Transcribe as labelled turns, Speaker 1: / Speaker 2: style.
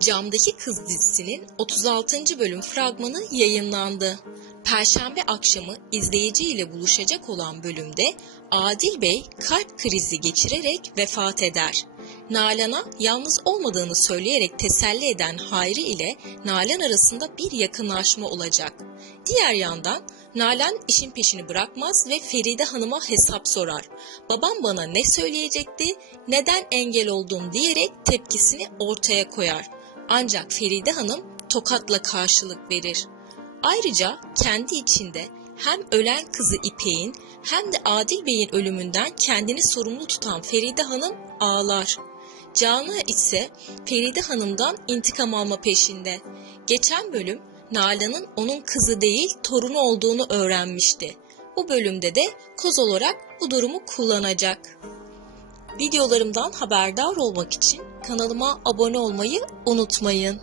Speaker 1: Camdaki Kız dizisinin 36. bölüm fragmanı yayınlandı. Perşembe akşamı izleyici ile buluşacak olan bölümde Adil Bey kalp krizi geçirerek vefat eder. Nalan'a yalnız olmadığını söyleyerek teselli eden Hayri ile Nalan arasında bir yakınlaşma olacak. Diğer yandan Nalan işin peşini bırakmaz ve Feride Hanım'a hesap sorar. Babam bana ne söyleyecekti, neden engel oldun diyerek tepkisini ortaya koyar. Ancak Feride Hanım tokatla karşılık verir. Ayrıca kendi içinde hem ölen kızı İpek'in hem de Adil Bey'in ölümünden kendini sorumlu tutan Feride Hanım ağlar. Canan ise Feride Hanım'dan intikam alma peşinde. Geçen bölüm Nalan'ın onun kızı değil torunu olduğunu öğrenmişti. Bu bölümde de koz olarak bu durumu kullanacak. Videolarımdan haberdar olmak için kanalıma abone olmayı unutmayın.